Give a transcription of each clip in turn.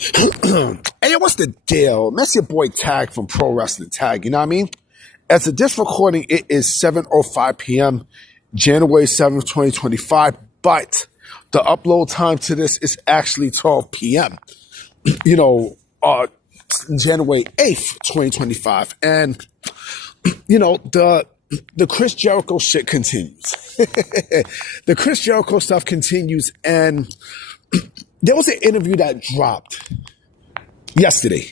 Hey, what's the deal? That's your boy Tag from Pro Wrestling Tag, you know what I mean? As of this recording, it is 7:05 p.m., January 7th, 2025, but the upload time to this is actually 12 p.m., January 8th, 2025. And, the Chris Jericho shit continues. The Chris Jericho stuff continues, and there was an interview that dropped yesterday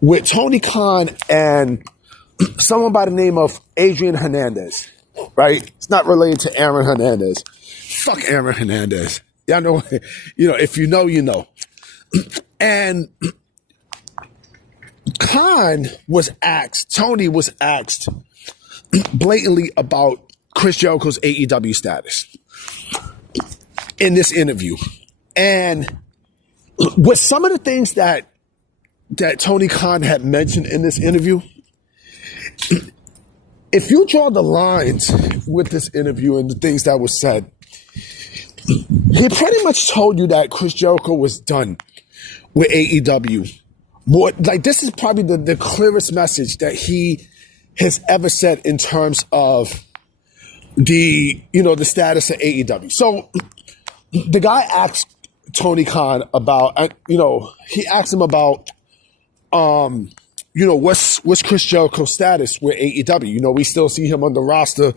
with Tony Khan and someone by the name of Adrian Hernandez, right? It's not related to Aaron Hernandez. Fuck Aaron Hernandez. Y'all know, if you know, you know. And Tony was asked blatantly about Chris Jericho's AEW status in this interview. And with some of the things that Tony Khan had mentioned in this interview, if you draw the lines with this interview and the things that were said, he pretty much told you that Chris Jericho was done with AEW. This is probably the clearest message that he has ever said in terms of the status of AEW. So the guy asked Tony Khan about, he asked him about, what's Chris Jericho's status with AEW? We still see him on the roster.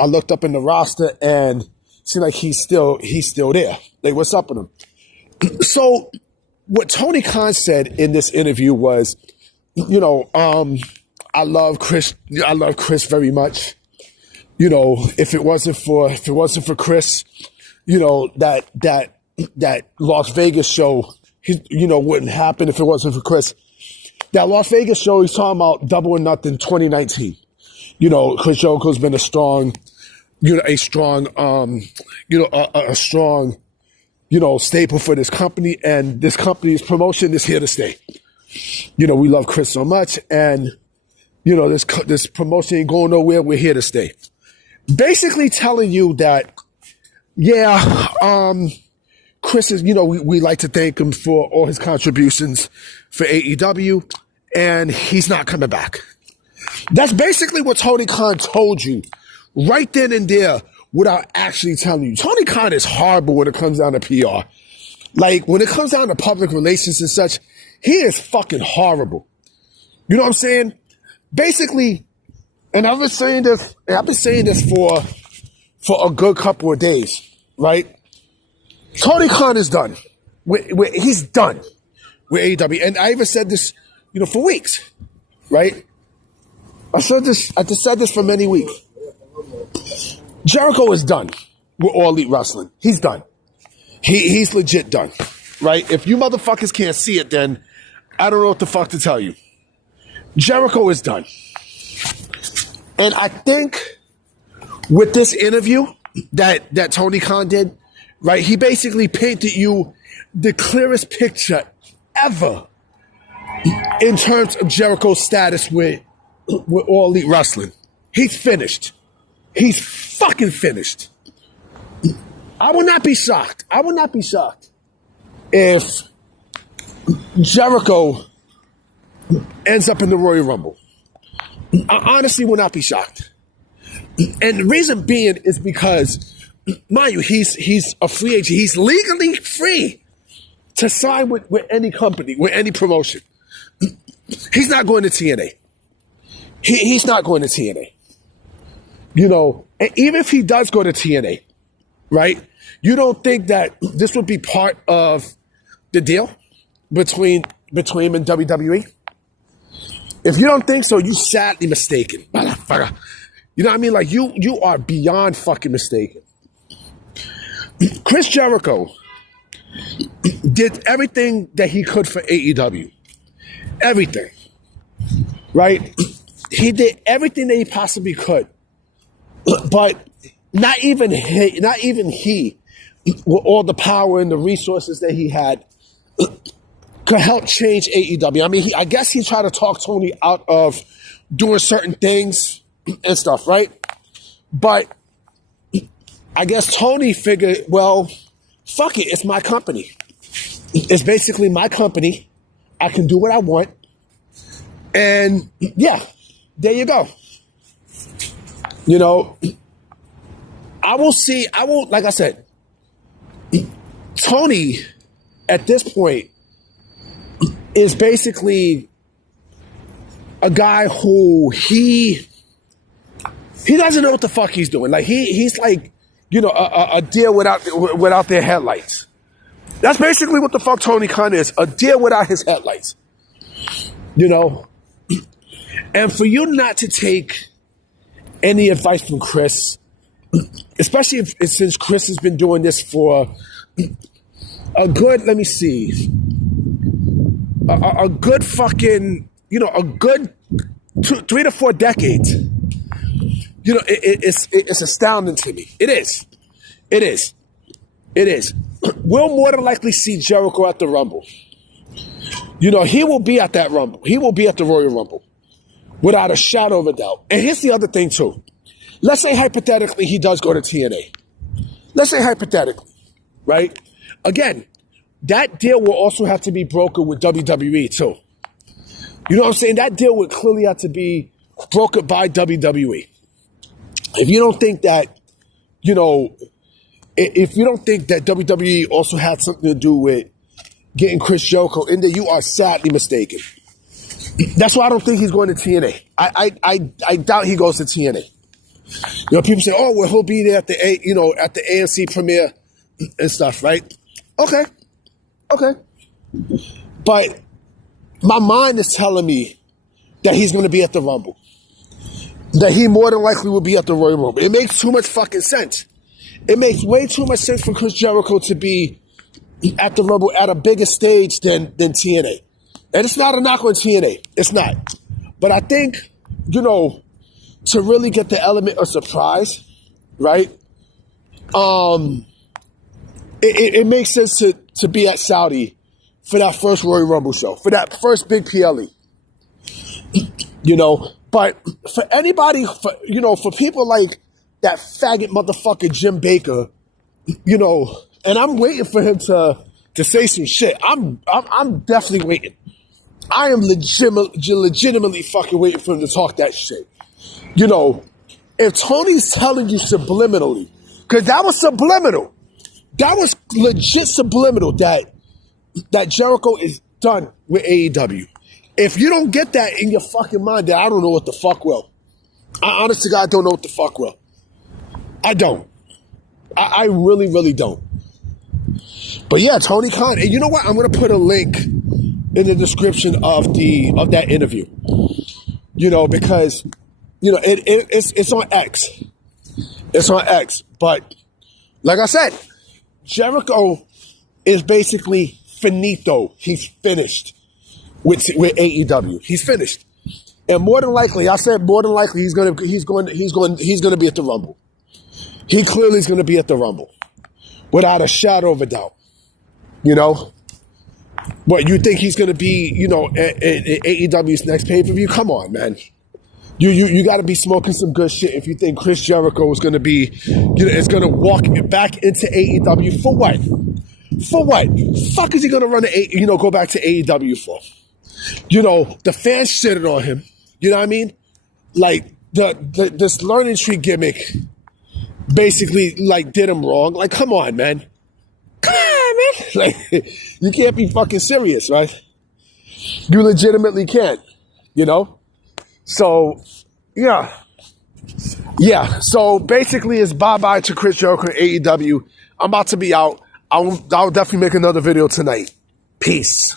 I looked up in the roster and it seemed like he's still there. Like, what's up with him? So what Tony Khan said in this interview was, I love Chris very much. If it wasn't for Chris, that Las Vegas show, wouldn't happen if it wasn't for Chris. That Las Vegas show, he's talking about Double or Nothing 2019. Chris Jericho's been a strong staple for this company, and this company's promotion is here to stay. We love Chris so much, and this promotion ain't going nowhere. We're here to stay. Basically telling you that, Chris is, we like to thank him for all his contributions for AEW, and he's not coming back. That's basically what Tony Khan told you right then and there without actually telling you. Tony Khan is horrible when it comes down to PR. Like, when it comes down to public relations and such, he is fucking horrible. You know what I'm saying? Basically, and I've been saying this for a good couple of days, right? Tony Khan is done. He's done with AEW. And I even said this, for weeks, right? I just said this for many weeks. Jericho is done with All Elite Wrestling. He's done. He's legit done, right? If you motherfuckers can't see it, then I don't know what the fuck to tell you. Jericho is done. And I think with this interview that Tony Khan did, right, he basically painted you the clearest picture ever in terms of Jericho's status with All Elite Wrestling. He's finished. He's fucking finished. I would not be shocked. If Jericho ends up in the Royal Rumble. I honestly will not be shocked. And the reason being is because, mind you, he's a free agent. He's legally free to sign with any company, with any promotion. He's not going to TNA. He's not going to TNA. And even if he does go to TNA, right, you don't think that this would be part of the deal between him and WWE? If you don't think so, you sadly mistaken. Motherfucker. You know what I mean? Like, you are beyond fucking mistaken. Chris Jericho did everything that he could for AEW. Everything. Right? He did everything that he possibly could. But not even he, with all the power and the resources that he had, could help change AEW. I mean, I guess he tried to talk Tony out of doing certain things and stuff, right? But I guess Tony figured, well, fuck it, it's my company. It's basically my company. I can do what I want. And yeah, there you go. You know, like I said, Tony at this point is basically a guy who he doesn't know what the fuck he's doing. Like he's like, you know, a deer without their headlights. That's basically what the fuck Tony Khan is, a deer without his headlights. You know? And for you not to take any advice from Chris, especially since Chris has been doing this for a good, let me see, a good fucking, you know, a good 3 to 4 decades. You know, it's astounding to me. It is. We'll more than likely see Jericho at the Rumble. You know, he will be at that Rumble. He will be at the Royal Rumble. Without a shadow of a doubt. And here's the other thing, too. Let's say hypothetically he does go to TNA. Let's say hypothetically, right? Again, that deal will also have to be brokered with WWE, too. You know what I'm saying? That deal would clearly have to be brokered by WWE. If you don't think that, you know, if you don't think that WWE also had something to do with getting Chris Jericho in there, you are sadly mistaken. That's why I don't think he's going to TNA. I doubt he goes to TNA. You know, people say, "Oh, well, he'll be there at the AMC premiere and stuff," right? Okay. But my mind is telling me that he's going to be at the Rumble. That he more than likely will be at the Royal Rumble. It makes too much fucking sense. It makes way too much sense for Chris Jericho to be at the Rumble at a bigger stage than TNA. And it's not a knock on TNA. It's not. But I think, you know, to really get the element of surprise, right? It makes sense to be at Saudi for that first Royal Rumble show, for that first big PLE. You know, but for anybody, for people like that faggot motherfucker Jim Baker, you know, and I'm waiting for him to say some shit. I'm definitely waiting. I am legitimately fucking waiting for him to talk that shit. You know, if Tony's telling you subliminally, because that was subliminal. That was legit subliminal that Jericho is done with AEW. If you don't get that in your fucking mind, then I don't know what the fuck will. I honest to God don't know what the fuck will. I don't. I really, really don't. But yeah, Tony Khan. And you know what? I'm going to put a link in the description of that interview. You know, because, you know, it's on X. It's on X. But like I said, Jericho is basically finito. He's finished with AEW. He's finished. And more than likely, he's going to be at the Rumble. He clearly is going to be at the Rumble. Without a shadow of a doubt. You know? What, you think he's going to be, you know, at AEW's next pay-per-view? Come on, man. You got to be smoking some good shit if you think Chris Jericho is going to be, you know, is going to walk back into AEW for what? For what? Fuck is he going to go back to AEW for? You know, the fans shitted on him. You know what I mean? Like, this learning tree gimmick basically, like, did him wrong. Like, come on, man. Come on, man. Like, you can't be fucking serious, right? You legitimately can't, you know? So, yeah. Yeah, so basically it's bye-bye to Chris Jericho and AEW. I'm about to be out. I'll definitely make another video tonight. Peace.